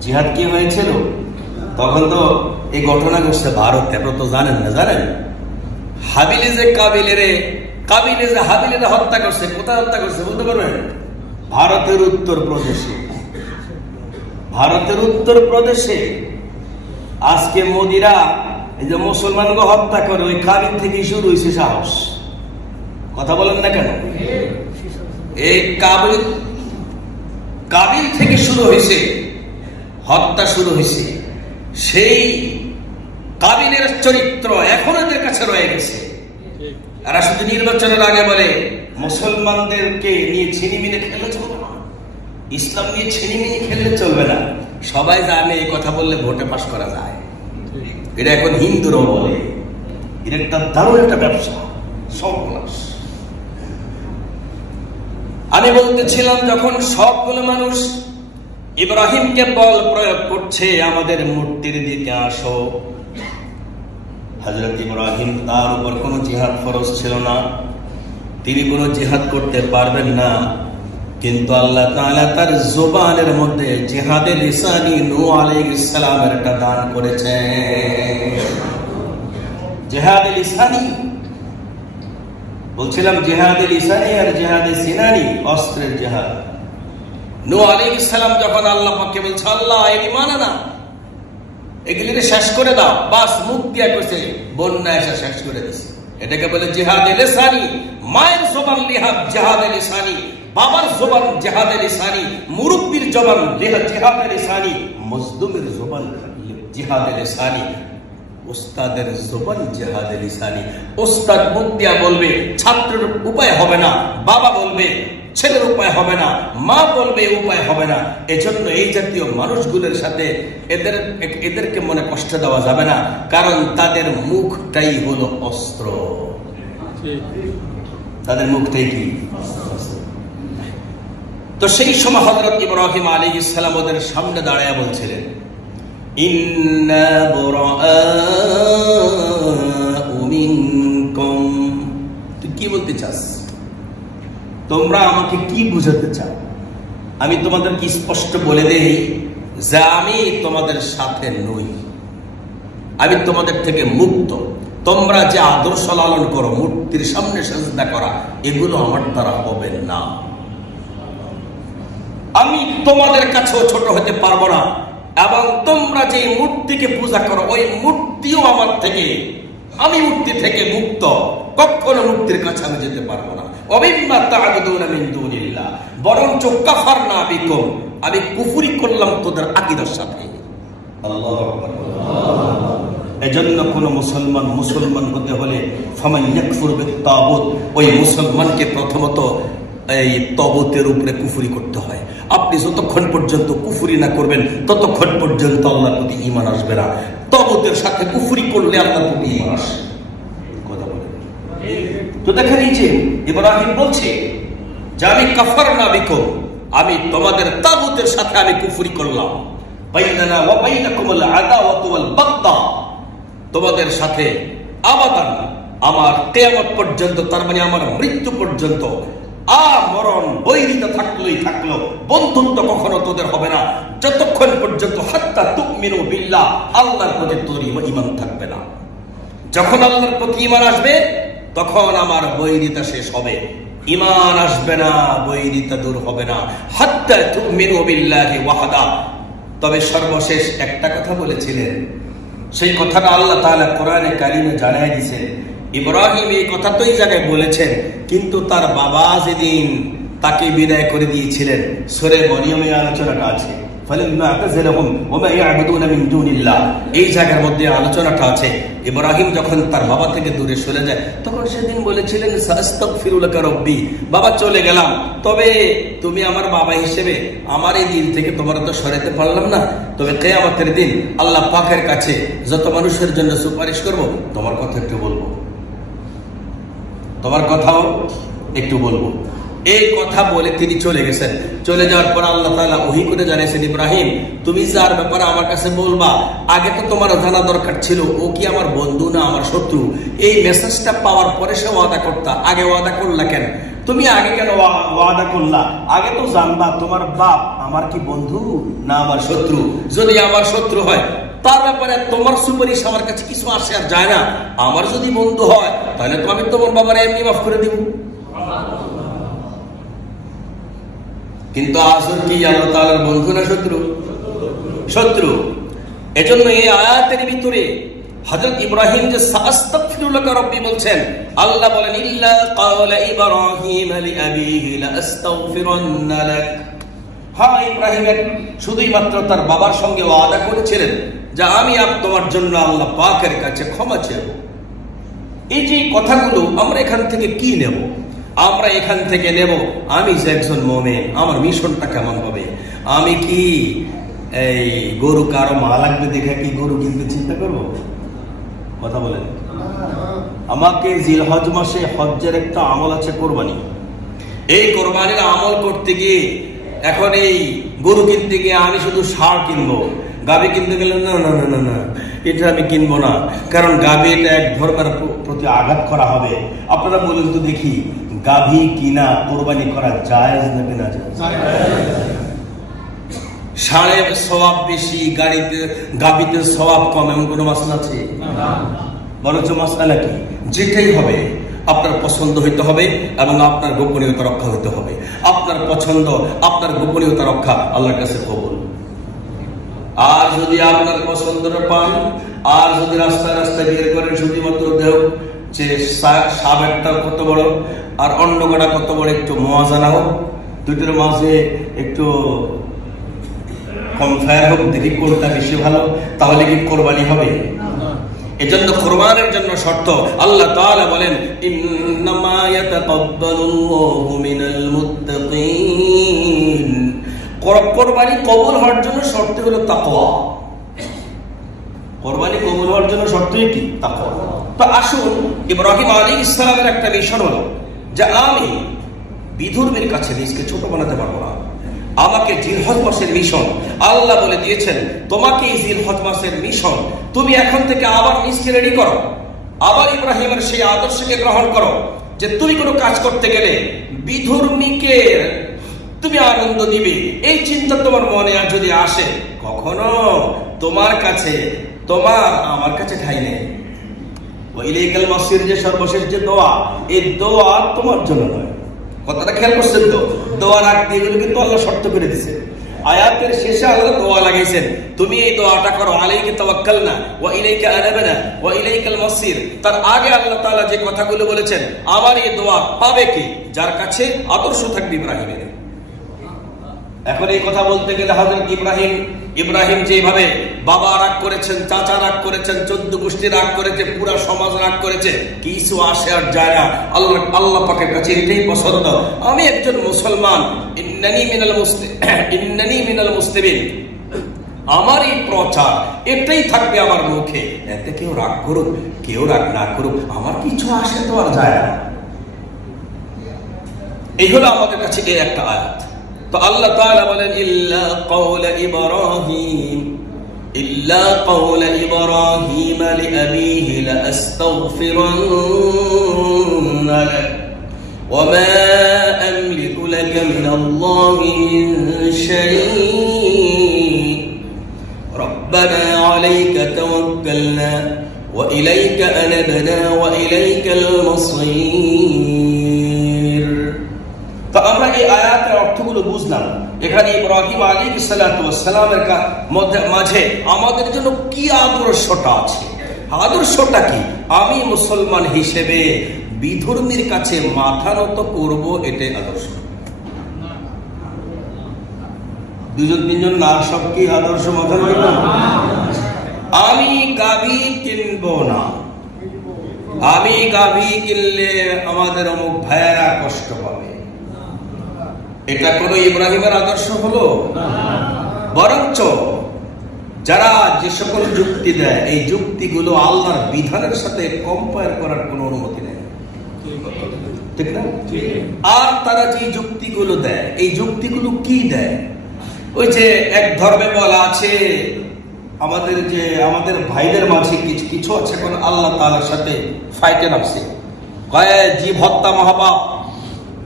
জিহাদ কি হয়েছিল তখন? তো এই ঘটনা ঘটছে ভারতে, আপনারা তো জানেন না? জানেন হাবিলে যে হাবিলের হত্যা করছে, কোথায় হত্যা করছে বলতে পারবেন? ভারতের উত্তরপ্রদেশে। ভারতের উত্তরপ্রদেশে আজকে মোদিরা এই যে মুসলমানকে হত্যা করে, ওই কাবিল থেকে শুরু হয়েছে সাহস। কথা বলেন না কেন? এই কাবিল থেকে শুরু হয়েছে হত্যা, শুরু হয়েছে। সেই কাবিলের চরিত্র এখন এদের কাছে রয়ে গেছে। এরা শুধু নির্বাচনের আগে বলে মুসলমানদেরকে নিয়ে ছিনিমিনি খেলে চলবে না, ইসলাম নিয়ে ছিনিমিনি খেললে চলবে না। সবাই জানে এই কথা বললে ভোটে পাস করা যায়। এটা এখন হিন্দুরাও বলে। এটা একটা দারুণ একটা ব্যবসা, সর্বনাশ। আমি বলতেছিলাম যখন সবগুলো মানুষ ইব্রাহিমকে বল প্রয়োগ করছে আমাদের মূর্তির দিকে আসো, হযরত ইব্রাহিম তার উপর কোনো জিহাদ ফরজ ছিল না, তিনি কোনো জিহাদ করতে পারবেন না। কিন্তু আল্লাহ তাআলা তার জবানের মধ্যে জিহাদে লিসানি নূহ আলাইহিস সালামের একটা দান করেছেন। জিহাদে লিসানি বলছিলাম, জিহাদে লিসানি আর জিহাদে সিনানি, অস্ত্রের জিহাদ। নূহ আলাইহিস সালাম যখন আল্লাহ পাককে বলছে আল্লাহ এই মানে না, এগুলিকে শেষ করে দাও, বাস মুখ দিয়া করছে, বন্যা এসে শেষ করে দিছে। এটাকে বলে জিহাদে লিসানি। মায়ের জবান জিহাদে লিসানি, বাবার জবান জিহাদে লিসানি, মুরব্বির জবান জিহাদে লিসানি, মজদুমের জবান জিহাদে লিসানি, উস্তাদের জবান জিহাদে লিসানি। উস্তাদ মুখ দিয়া বলবে, ছাত্রের উপায় হবে না, বাবা বলবে ছেলের উপায় হবে না, মা বলবে উপায় হবে না। এজন্য এই জাতীয় মানুষগুলোর সাথে এদেরকে মনে কষ্ট দেওয়া যাবে না, কারণ তাদের মুখটাই হলো অস্ত্র। তাদের মুখটাই কি? তো সেই সময় হযরত ইব্রাহিম আলাইহিস সালাম ওদের সামনে দাঁড়ায় বলছিলেন, ইন্না বুরাআউ মিনকুম। তুই কি বলতে চাস? তোমরা আমাকে কি বুঝাতে চাও? আমি তোমাদেরকে স্পষ্ট বলে দেই যে আমি তোমাদের সাথে নই, আমি তোমাদের থেকে মুক্ত। তোমরা যে আদর্শ লালন করো, মূর্তির সামনে সিজদা করা, এগুলো আমার দ্বারা হবে না। আমি তোমাদের কাছেও ছোট হতে পারবো না, এবং তোমরা যে মূর্তিকে পূজা করো ওই মূর্তিও আমার থেকে, আমি মূর্তি থেকে মুক্ত। কখনো মূর্তির কাছে আমি যেতে পারবো না। বরঞ্চ কাফারনা বিকুম, আমি কুফরি করলাম তোদের আকীদার সাথে। আল্লাহু আকবার। এজন্য কোন মুসলমান হতে হলে ফামান ইয়াকফুর বিত-তাগুত, ওই মুসলমানকে প্রথমত এই তাগুতের উপরে কুফরি করতে হয়। আপনি যতক্ষণ পর্যন্ত কুফরি না করবেন ততক্ষণ পর্যন্ত আল্লাহর প্রতি ঈমান আসবে না। তাগুতের সাথে কুফরি করলে আল্লাহর প্রতি ঈমান আসে। কথা বলেন। তো দেখেন এই যে ইব্রাহিম বলছে যে আমি কাফারনা বিকুম, আমি তোমাদের তাগুতের সাথে আমি কুফরি করলাম। বাইনানা ওয়া বাইনাকুমুল আদাওয়াতু ওয়াল বাগদা, তোমাদের সাথে আবাদান, আমার কিয়ামত পর্যন্ত, তার মানে আমার মৃত্যু পর্যন্ত মরণ বৈরিতা থাকলেই থাকলো, বন্ধুত্ব কখনো তোদের হবে না যতক্ষণ পর্যন্ত হাত্তা তুমিনু বিল্লাহ, আল্লাহর প্রতি তোর ঈমান থাকবে না। যখন আল্লাহর প্রতি ঈমান আসবে তখন আমার বৈরিতা শেষ হবে। ঈমান আসবে না, বৈরিতা দূর হবে না। হাত্তা তুমিনু বিল্লাহি ওয়াহদা। তবে সর্বশেষ একটা কথা বলেছিলেন, সেই কথাটা আল্লাহ তাআলা কোরআনে কারিমে জানায় দিয়েছেন। ইব্রাহিম এই কথা তো এই জায়গায় বলেছেন, কিন্তু তার বাবা যেদিন তাকে বিদায় করে দিয়েছিলেন, সূরা মরিয়মে আলোচনাটা আছে। এই জায়গার মধ্যে আলোচনাটা আছে। ইব্রাহিম যখন তার বাবা থেকে দূরে সরে যায় তখন সেদিন বলেছিলেন, আস্তাগফিরুলাকা রব্বি, বাবা চলে গেলাম, তবে তুমি আমার বাবা হিসেবে আমার এই দিন থেকে তোমার তো সরাতে পারলাম না, তবে কিয়ামতের দিন আল্লাহ পাকের কাছে যত মানুষের জন্য সুপারিশ করব তোমার কথা একটু বলবো, তোমার কথাও একটু বলবো। এই কথা বলে তিনি চলে গেছেন। চলে যাওয়ার পর আল্লাহ তাআলা ওহী করে জানিয়েছেন, ইব্রাহিম তুমি যার ব্যাপারে আমার কাছে বলবা, আগে তো তোমার জানা দরকার ছিল ও কি আমার বন্ধু না আমার শত্রু। এই মেসেজটা পাওয়ার পরে সে ওয়াদা করতা, আগে ওয়াদা করলা কেন? তুমি আগে কেন ওয়াদা করলা? আগে তো জানবা তোমার বাপ আমার কি বন্ধু না আমার শত্রু। যদি আমার শত্রু হয় তার ব্যাপারে তোমার সুপারিশ আমার কাছে কিছু আসে আর যায় না। আমার যদি বন্ধু হয় তাহলে তো আমি তোমার বাবার এমনি মাফ করে দিব। কিন্তু আসল কি আল্লাহ তাআলার বন্ধু না শত্রু? শত্রু। এজন্য এই আয়াতের ভিতরে হযরত ইব্রাহিম যে সাস্তাগফিরুল্লাহ রাব্বি বলছেন, আল্লাহ বলেন ইল্লা ক্বালা ইব্রাহিম লিআবিহি লা আস্তাগফিরুন্না লাক। হ্যাঁ, ইব্রাহিম শুধুই মাত্র তার বাবার সঙ্গে ওয়াদা করেছিলেন যে আমি তোমার জন্য আল্লাহ পাকের কাছে ক্ষমা চাইব। এই যে কথাগুলো আমরা এখান থেকে কি নেব? আমরা এখান থেকে নেব, আমি যে একজন মুমিন আমার মিশনটা কেমন হবে। আমি কি এই গরু কারো মা লাগবে দেখে কি গরু কিনতে চিন্তা করব? কথা বলেন। আমাকে জিলহজ মাসে হজ্জের একটা আমল আছে কোরবানি। এই কোরবানির আমল করতে গিয়ে এখন এই গরু কিনতে গিয়ে আমি শুধু ষাঁড় কিনবো, গাভী কিনতে গেলে না না না না না এটা আমি কিনবো না, কারণ গাভী এটা এক ধর্মের প্রতি আঘাত করা হবে। আপনারা বলুন তো দেখি, গাভী কিনা কোরবানি করা জায়েজ নাকি না জায়েজ? ষাঁড়ের সওয়াব বেশি, গাভীতে সওয়াব কম, এমন কোনো মাসলা আছে? বরঞ্চ মাসলা কি? যেটাই হবে আপনার পছন্দ হইতে হবে এবং আপনার গোপনীয়তা রক্ষা হইতে হবে। আপনার পছন্দ আপনার গোপনীয়তা রক্ষা আল্লাহর কাছে কবুল। আর যদি আপনার পছন্দটা পান, আর যদি রাস্তায় রাস্তায় বের করেন শুধুমাত্র দেহ যে সাবেকটা কত বড় আর অন্য কটা কত বড়, একটু মজা হোক, দুটোর মাঝে একটু কমফায়ার হোক, দেখি কোনটা বেশি ভালো, তাহলে কি কোরবানি হবে? এজন্য কোরবানের জন্য শর্ত আল্লাহ তাআলা বলেন ইন্নামা ইয়াতাকাব্বালুল্লাহু মিনাল মুত্তাকিন। কোরবানি কবুল হওয়ার জন্য শর্ত হলো তাকওয়া। কোরবানি কবুল হওয়ার জন্য শর্তই কি? তাকওয়া। তো আসুন, ইব্রাহিম আলাইহিস সালামের একটা মিশন হলো যে আমি বিধর্মীর কাছে নিজকে ছোট বানাতে পারবো না। আমাকে জিলহজ মাসের মিশন আল্লাহ বলে দিয়েছেন, তোমাকে এই জিলহজ মাসের মিশন, তুমি এখন থেকে আবার নিজকে রেডি করো, আবার ইব্রাহিমের সেই আদর্শকে গ্রহণ করো যে তুমি কোনো কাজ করতে গেলে বিধর্মীকে তুমি আনন্দ দিবে। এই চিন্তা তোমার মনে আর যদি আসে, কখনো তোমার কাছে তোমার আমার কাছে ঠাঁই নেই। ওয়াইলাইকাল মাসির যে সর্বশেষ যে দোয়া, এই দোয়া তোমার জন্য নয়। কথাটা খেয়াল করছেন তো? দোয়া রাখতে এগুলো কিন্তু আল্লাহ শর্ত করে দিয়েছে। আয়াতের শেষে আল্লাহ দোয়া লাগাইছেন, তুমি এই দোয়াটা করো, আলাইকা তাওয়াক্কালনা ওয়া ইলাইকা আনাবনা ওয়া ইলাইকাল মাসির। তার আগে আল্লাহ তাআলা যে কথাগুলো বলেছেন, আমার এই দোয়া পাবে কি? যার কাছে আদর্শ থাকবে ইব্রাহিমের। এখন এই কথা বলতে গেলে হযরত ইব্রাহিম যেভাবে বাবা রাগ করেছেন, চাচা রাগ করেছেন, 14 গোষ্ঠী রাগ করেছে, পুরা সমাজ রাগ করেছে, কিছু আসে আর যায় না। আল্লাহ পাকের কাছে এটাই পছন্দ, আমি একজন মুসলমান, ইন্নানি মিনাল মুসলিমিন, আমার এই প্রচার এটাই থাকবে আমার মুখে। এতে কেউ রাগ করুক কেউ রাগ না করুক, আমার কিছু আসে তো আর যায় না। এই হলো আমাদের কাছে এই একটা আয়াত। তো আল্লাহ তাআলা বলেন ইল্লা কওলা ইব্রাহিম লিআবিহি লা আস্তাগফিরুন্না লাক ওয়া মা আমলিকু লাকা মিনাল্লাহি মিন শাই'ইন রাব্বানা আলাইকা তাওয়াক্কালনা ওয়া ইলাইকা আনাবনা ওয়া ইলাইকাল মাসীর। তো আমরা এই আয়াতের অর্থগুলো বুঝলাম। এখানে ইব্রাহিম আলাইহিস সালাতু ওয়াস সালামের মাঝে আমাদের জন্য কি আদর্শটা আছে? আদর্শটা কি? আমি মুসলমান হিসেবে বিধর্মীর কাছে মাথা নত করব, এটাই আদর্শ। দুজন তিনজন না, সব কি আদর্শ মাথা নত? আমি গাভী কিনবো না, আমি গাভী কিনলে আমাদের অমুক ভাইয়েরা কষ্ট পাবে, এটা কোন ইব্রাহিমের আদর্শ হলো? বরঞ্চ যারা যে সকল যুক্তি দেয়, এই যুক্তিগুলো আল্লাহর বিধানের সাথে কম্পেয়ার করার কোন অনুমতি নেই। ঠিক না? আর তারা যে যুক্তিগুলো দেয়, এই যুক্তিগুলো কি দেয়? ওই যে এক ধর্মে বলা আছে, আমাদের ভাইদের মাঝে কিছু আছে এখন আল্লাহ তাআলার সাথে ফাইটে নামছে, কয় জীব হত্যা মহাপাপ,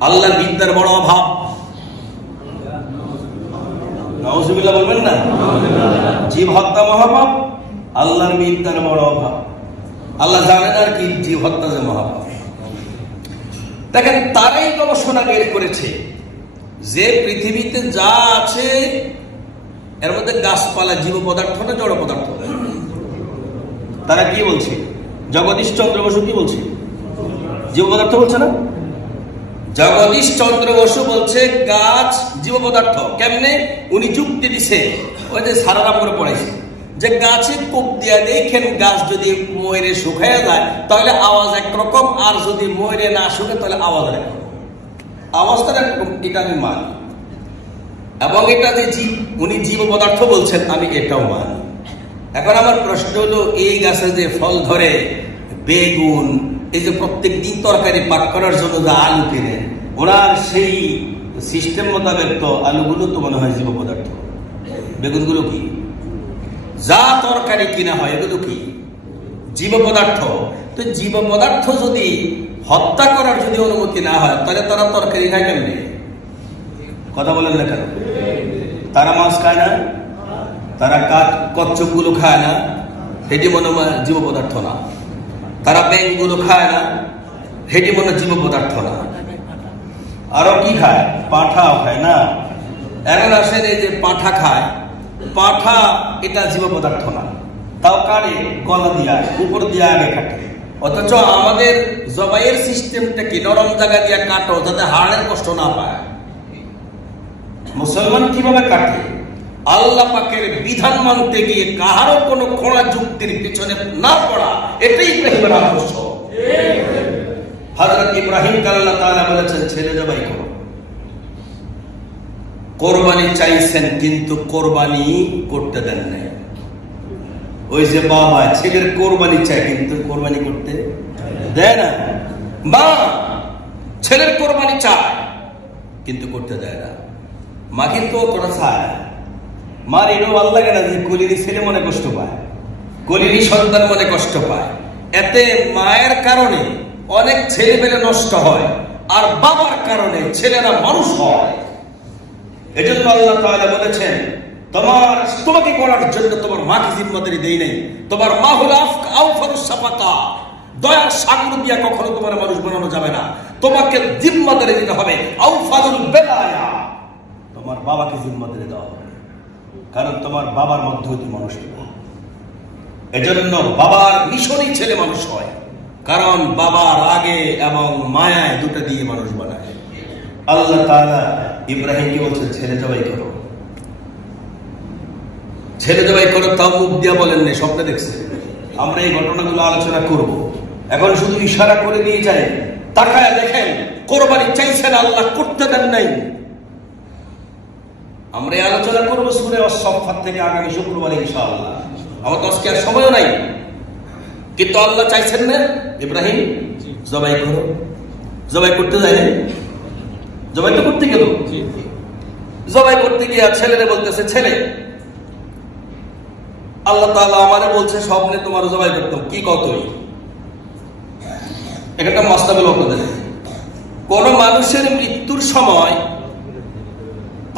আল্লাহর বিদ্যার বড় অভাব। নাউজুবিল্লাহ বলবেন না? জীব হত্যা মহাপাপ, আল্লাহর বিদ্যার বড় অভাব। আল্লাহ জানেন আর কি জীব হত্যা যে মহাপাপ। দেখেন, তারাই গবেষণা বের করেছে যে পৃথিবীতে যা আছে এর মধ্যে গাছপালা জীব পদার্থ না জড় পদার্থ? তারা কি বলছে? জগদীশ চন্দ্র বসু কি বলছে? জীব পদার্থ বলছে না? জগদীশ চন্দ্র বসু বলছে গাছ জীব পদার্থ। কেমনে? উনি যুক্তি দিছে, ওই যে সারারাম করে পড়াইছে যে গাছে কোপ দিয়া দেখেন গাছ যদি ময়ূরে শুকাইয়া যায় তাহলে আওয়াজ একরকম, আর যদি ময়ূরে না শুকে তাহলে আওয়াজ একরকম। আওয়াজটা একরকম, এটা আমি মানি। এবং এটা যে উনি জীব পদার্থ বলছেন, আমি এটাও মানি। এখন আমার প্রশ্ন হলো, এই গাছে যে ফল ধরে, বেগুন, এই যে প্রত্যেক দিন তরকারি পাক করার জন্য যে আলু কিনেন, ওনার সেই সিস্টেম মোতাবেক তো আলুগুলো তো মনে হয় জীব পদার্থ, বেগুনগুলো কি? যা তরকারি কিনা হয় এগুলো কি জীব পদার্থ। তো জীব পদার্থ যদি হত্যা করার যদি অনুমতি না হয় তাহলে তারা তরকারি খায় কেমনে? কথা বলেন না কেন? তারা মাছ খায় না, তারা কচ্ছপ গুলো খায় না, এটি মনে হয় জীব পদার্থ না। তারা ব্যাঙগুলো খায় না, হেঁটে মনে জীব পদার্থ না। আরো কি খায়? পাঁঠাও খায় না? এখন আসেন, এই যে পাঁঠা খায়, পাঁঠা এটা জীব পদার্থ না, তাও কাটে গলা দিয়া, উপর দিয়ে আগে কাটে। অথচ আমাদের জবাইয়ের সিস্টেমটা কি? নরম জায়গা দিয়ে কাটো যাতে হাড়ের কষ্ট না পায়। মুসলমান কিভাবে কাটে? আল্লাহ পাকের বিধান মানতে গিয়ে কাহারও কোনো খোঁড়া যুক্তির পিছনে না পড়া, এটাই ইব্রাহিমের আদর্শ। হযরত ইব্রাহিমকে আল্লাহ তাআলা বলেছেন ছেলে জবাই করো। কোরবানি চাইছেন কিন্তু কোরবানি করতে দেন নাই। ওই যে বাবা ছেলের কোরবানি চায় কিন্তু কোরবানি করতে দেয় না, মা ছেলের কোরবানি চায় কিন্তু করতে দেয় না। মা কিন্তু তোরা চায়, মার এটাও ভালো লাগে না যে কলিনি ছেলে মনে কষ্ট পায়, কলিনি সন্তান মনে কষ্ট পায়। এতে মায়ের কারণে অনেক ছেলে পেলে নষ্ট হয়, আর বাবার কারণে ছেলেরা মানুষ হয়। এজন্য আল্লাহ তাআলা বলেছেন, তোমাকে করার জন্য তোমার মাকে জিম্মাদারি দেই নাই। তোমার মা হলো আউফারুস সাফাকা, দয়ার সাগর দিয়া কখনো তোমার মানুষ বানানো যাবে না। তোমাকে জিম্মাদারি দিতে হবে আউফারুল বেলায়া, তোমার বাবাকে জিম্মাদারি দেওয়া হবে, কারণ তোমার বাবার মধ্যে হইতে মানুষ হবে। এজন্য বাবার মিশনই ছেলে মানুষ হয়, কারণ বাবার আগে এবং মায়ায় দুটো দিয়ে মানুষ বানায়। আল্লাহ তাআলা ইব্রাহিমকে বলছেন ছেলে জবাই করো, ছেলে জবাই করো। তাও মুখ দিয়া বলেন না, স্বপ্নে দেখছে। আমরা এই ঘটনাগুলো আলোচনা করব। এখন শুধু ইশারা করে দিয়ে যায়, তাকায় দেখেন কোরবানি চাইছেন আল্লাহ করতে দেন নাই। আমরা এই আলোচনা করবো সূরা আস-সাফফাত থেকে আগামী শুক্রবার ইনশাআল্লাহ। আমার তো আজকে আর সময়ও নাই, কিন্তু আল্লাহ চাইছেন না ইব্রাহিম জবাই করো। জবাই করতে যায়, জবাই তো করতে গেল, জবাই করতে গিয়ে ছেলেরে বলতেছে, ছেলে আল্লাহ তাআলা আমারে বলছে স্বপ্নে তোমার জবাই করতাম, কি কত? একটা মাসলা বলবো আপনাদের। কোন মানুষের মৃত্যুর সময়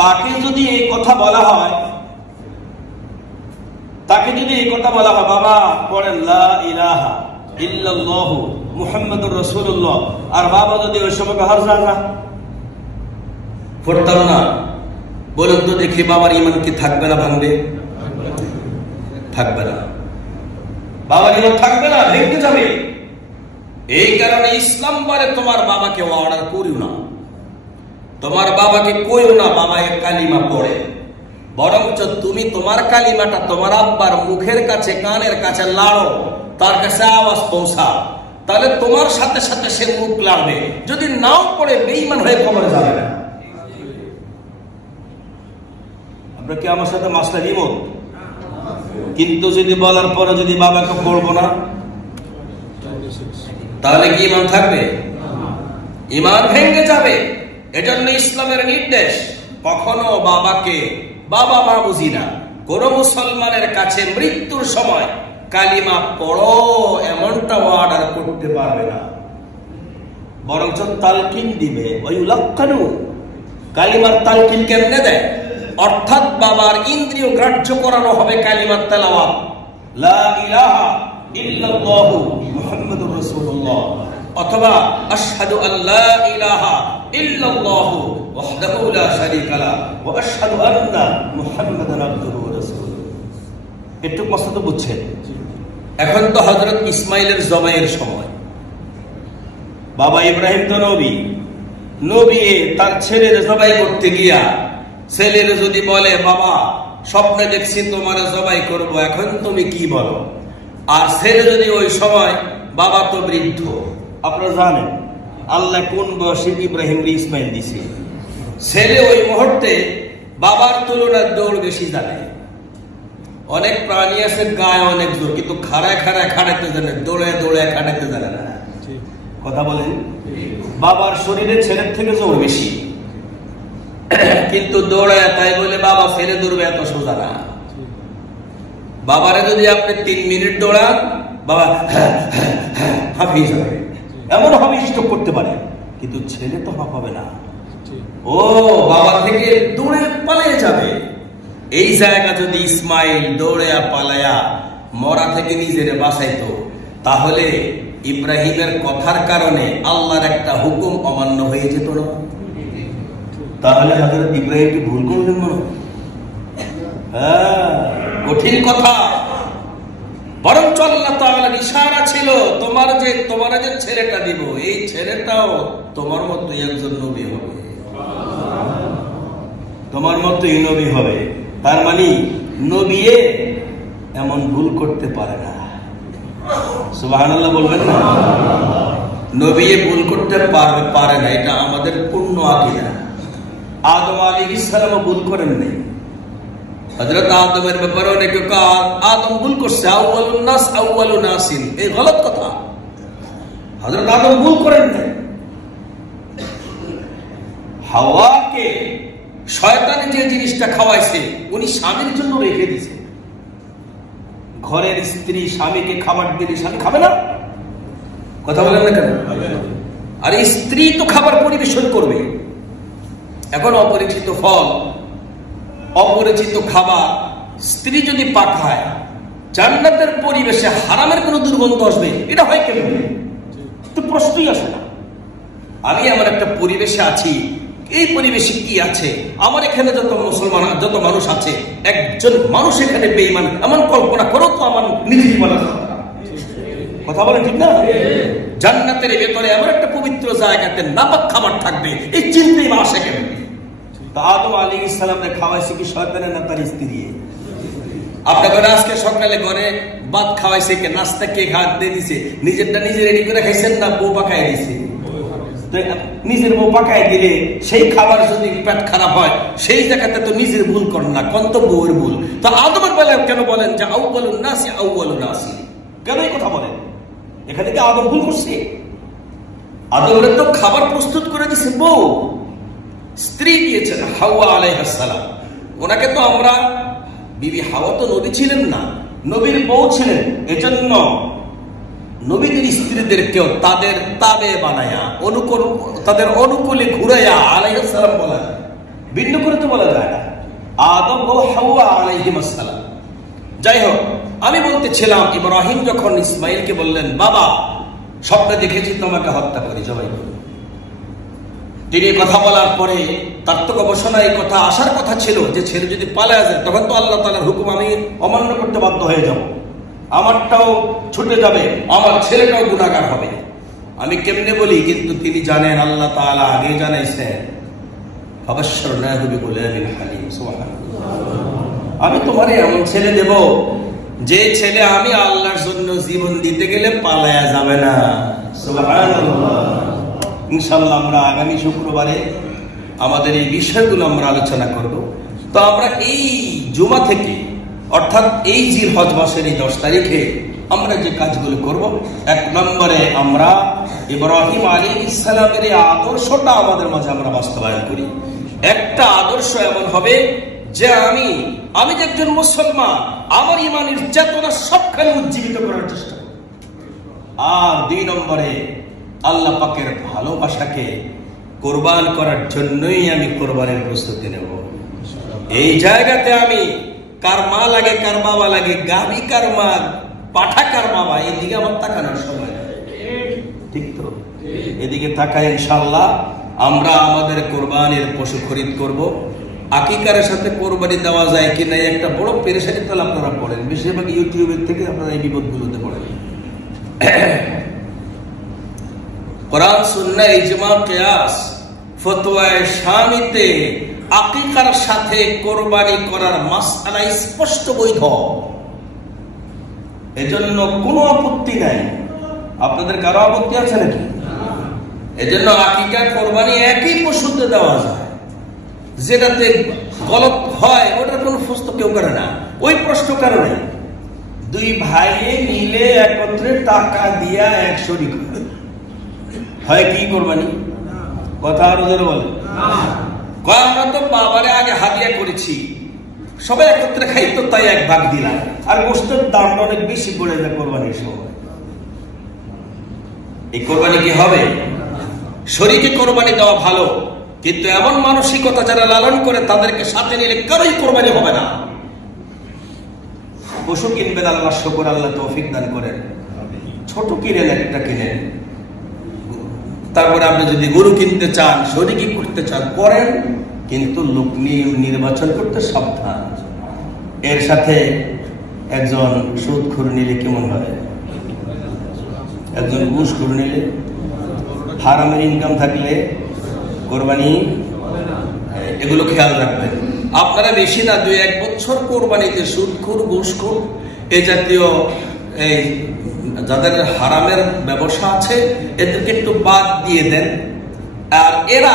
তাকে যদি এই কথা বলা হয়, তাকে যদি এই কথা বলা হয়, বাবা পড়েন লা ইলাহা ইল্লাল্লাহু মুহাম্মাদুর রাসূলুল্লাহ, আর বাবা যদি ওই সময় হার জানা পড়তাম না, বলুন তো দেখি বাবার ঈমান কি থাকবে না ভাঙবে? থাকবে না, বাবার ঈমান থাকবে না, ভেঙে যাবে। এই কারণে ইসলাম বলে তোমার বাবাকে অর্ডার করিও না, তোমার বাবাকে কইও না বাবা এক কালিমা পড়ে, বরঞ্চ তুমি তোমার কালিমাটা তোমার আব্বার মুখের কাছে কানের কাছে লাড়ো, তার কাছে আওয়াজ পৌঁছাও, তাহলে তোমার সাথে সাথে সে মুখ লাড়বে। যদি নাও পড়ে বেঈমান হয়ে কবরে যাবে না। আপনার কি আমার সাথে মাসলা দ্বিমত? কিন্তু যদি বলার পরে যদি বাবাকে পড়বো না, তাহলে কি ঈমান থাকবে? ঈমান ভেঙে যাবে। এজন্য ইসলামের নির্দেশ, কখনো বাবাকে বাবা মা বুঝি না, কোন মুসলমানের কাছে মৃত্যুর সময় কালিমা পড়ো এমনটা অর্ডার করতে পারবে না, বরঞ্চ তালকিন দিবে। ওই উলাক্কানু, কালিমার তালকিন কেমনে দেয়? অর্থাৎ বাবার ইন্দ্রিয় গ্রাহ্য করানো হবে কালিমার তেলাওয়াত, লা ইলাহা ইল্লাল্লাহু মুহাম্মাদুর রাসূলুল্লাহ, অথবা আশহাদু আল্লা ইলাহা ইল্লাল্লাহু ওয়াহদাহু লা শারীকা লাহু ওয়া আশহাদু আন্না মুহাম্মাদান আবদুহু ওয়া রাসূলুহু। একটু কষ্ট তো বুঝছেন? এখন তো হযরত ইসমাইলের জবাইয়ের সময়। বাবা ইব্রাহিম তো নবী, নবী তার ছেলের জবাই করতে গিয়া ছেলের যদি বলে বাবা স্বপ্নে দেখছি তোমার জবাই করব, এখন তুমি কি বলো? আর ছেলে যদি ওই সময়, বাবা তো বৃদ্ধ, আপনারা জানেন আল্লাহ কোন বয়সে ইব্রাহিম ইসমাইল দিছে, ছেলে ওই মুহূর্তে বাবার তুলনায় দৌড় বেশি জানে। অনেক প্রাণী আছে গায়ে অনেক জোর, কিন্তু খাড়ায় খাড়ায় খাড়াইতে জানে, দৌড়ে দৌড়ে খাড়াইতে জানে না। কথা বলেন? বাবার শরীরে ছেলের থেকে জোর বেশি, কিন্তু দৌড়ায়, তাই বলে বাবা ছেলে দৌড়বে এত সোজা না। বাবারে যদি আপনি 3 মিনিট দৌড়ান, বাবা হাঁপিয়ে যাবে, এমন হবে স্ট্রোক করতে পারে, কিন্তু ছেলে তো হাঁপাবে না, ও বাবা থেকে দৌড়ে পালিয়ে যাবে। এই জায়গা যদি ইসমাইল দৌড়ে পালায়া মরা থেকে নিজের বাঁচাইতো, তাহলে ইব্রাহিমের কথার কারণে আল্লাহর একটা হুকুম অমান্য হয়ে যেত না? তাহলে হযরত ইব্রাহিম কি ভুল করলেন মনে? হ্যাঁ, কঠিন কথা। বরঞ্চ আল্লাহ তাআলার ইশারা ছিল, তোমার যে ছেলেটা দিব, এই ছেলেটাও তোমার মতো একজন নবী হবে, তোমার মতোই নবী হবে। তার মানে নবী এমন ভুল করতে পারে না। সুবহানাল্লাহ বলবেন না? নবী ভুল করতে পারে না, এটা আমাদের পূর্ণ আকীদা। আদম আলাইহিস সালাম ভুল করেন নাই। হযরত আদমের ব্যাপারে অনেকে আদম ভুল করছে, আউয়ালুন নাস আউয়ালু নাসিন, এই গলত কথা। হযরত আদম ভুল করেন নাই। হাওয়াকে শয়তান যে জিনিসটা খাওয়াইছে, উনি স্বামীর জন্য রেখে দিয়েছে। ঘরের স্ত্রী স্বামীকে খাবার দিলে স্বামী খাবে না? কথা বলেন না কেন? আর স্ত্রী তো খাবার পরিবেশন করবে। এখন অপরিচিত ফল, অপরিচিত খাবার স্ত্রী যদি পাঠায়, জান্নাতের পরিবেশে হারামের কোন দুর্গন্ধ আসবে? এটা হয় কেমন? তো প্রশ্নই আসে না। আমি আমার একটা পরিবেশে আছি, এই পরিবেশে কি আছে? আমার এখানে যত মুসলমান, যত মানুষ আছে, একজন মানুষ এখানে বেঈমান, এমন কল্পনা করো তো আমার নিজেই বলা কথা বলে, ঠিক না? জান্নাতের ভেতরে এমন একটা পবিত্র জায়গাতে নাপাক খাবার থাকবে, এই চিন্তাই আসে কেন? তা আদম আলাইহিস সালামকে খাওয়াইছে কি শয়তানের না তার স্ত্রী? আপনাকে আজকে সকালে ঘরে ভাত খাওয়াইছে কে? নাস্তা কে খাওয়াতে দিছে? নিজেরটা নিজে রেডি করে খাইছেন না বউ পাকায় দিছে? নিজের বউ পাকায় দিলে সেই খাবার যদি পেট খারাপ হয়, সেই জায়গাতে তো নিজের ভুল করেন না, কোন তো বউয়ের ভুল। তো আদমের বেলায় কেন বলেন যে আউয়ালুন নাসি আউয়ালু নাসি? কেন এই কথা বলেন? এখানে কি আদম ভুল করছে? আদমের তো খাবার প্রস্তুত করে দিছে বউ, স্ত্রী দিয়েছেন হাওয়া আলাইহিস সালাম। ওনাকে তো আমরা, বিবি হাওয়া তো নবী ছিলেন না, নবীর বউ ছিলেন। এজন্য নবীদের স্ত্রীদেরকেও তাদের তাবে বানায়া, তাদের অনুকূলে ঘুরাইয়া আলাইহিস সালাম বলা যায়, ভিন্ন করে তো বলা যায় না। আদম ও হাওয়া আলাইহিস সালাম। যাই হোক, আমি বলতেছিলাম, ইব্রাহিম যখন ইসমাইলকে বললেন, বাবা স্বপ্নে দেখেছি তোমাকে হত্যা করে জবাই করব, তিনি কথা বলার পরে তার তো গবেষণায় এই কথা আসার কথা ছিল যে ছেলে যদি পালায় যায়, তখন তো আল্লাহ তাআলার হুকুম আমি অমান্য করতে বাধ্য হয়ে যাব, আমারটাও ছুটে যাবে, আমার ছেলেটাও গুনাহগার হবে। আমি কেমনে বলি? কিন্তু তিনি জানেন, আল্লাহ তাআলা আগে জানাইছেন, ফাবাশশারনাহু বিগুলামিন হালিম। সুবহানাল্লাহ। আমি তোমারে এমন ছেলে দেব, যে ছেলে আমি আল্লাহর জন্য জীবন দিতে গেলে পালায়া যাবে না। সুবহানাল্লাহ। ইনশাআল্লাহ আমরা আগামী শুক্রবারে আমাদের এই বিষয়গুলো আমরা আলোচনা করব। তো আমরা এই জুমা থেকে, অর্থাৎ এই জিলহজ মাসের এই 10 তারিখে আমরা যে কাজগুলো করব, 1 নম্বরে আমরা ইব্রাহিম আলাইহিস সালামের এই আদর্শটা আমাদের মাঝে আমরা বাস্তবায়ন করি। একটা আদর্শ এমন হবে যে আমি যে একজন মুসলমান, আমার ইমানের চেতনা সবখানে উজ্জীবিত করার চেষ্টা করব। আর 2 নম্বরে আল্লাহ পাকের ভালোবাসাকে কোরবান করার জন্যই আমি কোরবানির প্রস্তুতি নেব। এই জায়গাতে আমি কার মা লাগে, কার বাবা লাগে, গাভী কার মা, পাঠা কার বাবা, এদিকে আমার তাকানোর সময় নেই। ঠিক তো? এদিকে তাকায় ইনশাআল্লাহ আমরা আমাদের কোরবানির পশু খরিদ করব। আকিকারের সাথে কোরবানি দেওয়া যায় কিনা একটা বড় পেরেশানি তাহলে আপনারা পড়েন, বেশিরভাগ ইউটিউবের থেকে আপনারা এই বিপদগুলোতে পড়েন। কোরআন, সুন্নাহ, ইজমা, কিয়াস, ফতোয়ায়ে শামিতে আকিকার সাথে কোরবানি করার মাসআলা স্পষ্ট বৈধ, এজন্য কোনো আপত্তি নাই। আপনাদের কারো আপত্তি আছে নাকি? এজন্য আকিকা কোরবানি একই পশুতে দেওয়া যায়। যেটাতে গলত হয় ওটার কোনো প্রশ্ন কেউ করে না, ওই প্রশ্ন কারণে 2 ভাই মিলে একত্রে টাকা দিয়া 1 শরীক হয় কি কোরবানি? কথা আরো জোরে বলে। আমরা তো বাবারে আগে হাদিয়া করেছি, সবাই একত্রে খাইতো তাই 1 ভাগ দিলাম, আর গোশতের দামটা অনেক বেশি পড়ে যায় কোরবানির সময়। এই কোরবানি কি হবে? শরীকে কোরবানি দেওয়া ভালো, কিন্তু এমন মানসিকতা যারা লালন করে তাদেরকে সাথে নিলে কারোই কোরবানি হবে না। পশু কিনবেন, আল্লাহ শুকর, আল্লাহ তৌফিক দান করেন। ছোট কিনেন, একটা কিনেন। তারপরে আপনি যদি গরু কিনতে চান, শরীকি করতে চান, করেন, কিন্তু লোক নির্বাচন করতে সাবধান। এর সাথে একজন সুদখোর নিলে কেমন হবে, একজন ঘুষখোর নিলে, হারামের ইনকাম থাকলে কোরবানি, এগুলো খেয়াল রাখবেন। আপনারা বেশি না 2-1 বছর কোরবানিতে সুদখোর, ঘুষখোর, এই জাতীয় যাদের হারামের ব্যবসা আছে এদেরকে একটু বাদ দিয়ে দেন। আর এরা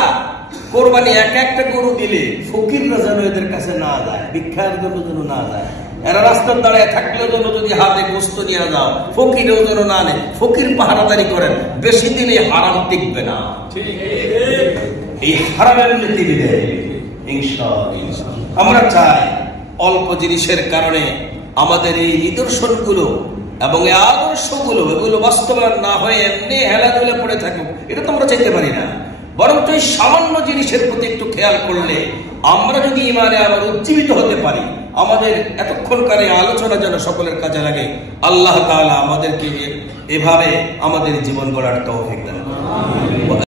কোরবানি একটা গরু দিলে ফকিররা যেন এদের কাছে না যায়, ভিক্ষার জন্য যেন না যায়। এরা রাস্তার দাঁড়ায় থাকলেও যেন যদি হাতে গোস্ত নিয়ে যাও, ফকিরেও যেন না নেয়। ফকির পাহারাদারি করেন, বেশি দিন এই হারাম টিকবে না। এই হারামের নীতি দেয় ইনশাআল্লাহ। আমরা চাই অল্প জিনিসের কারণে আমাদের এই নিদর্শনগুলো এবং এই আদর্শগুলো এগুলো বাস্তবায়ন না হয়ে এমনি হেলাদুলে পড়ে থাকুক, এটা তো আমরা চাইতে পারি না। বরং তো এই সামান্য জিনিসের প্রতি একটু খেয়াল করলে আমরা যদি ইমানে আবার উজ্জীবিত হতে পারি, আমাদের এতক্ষণকার এই আলোচনা যেন সকলের কাজে লাগে। আল্লাহ তাআলা আমাদেরকে এভাবে আমাদের জীবন গড়ার তৌফিক দান করুন।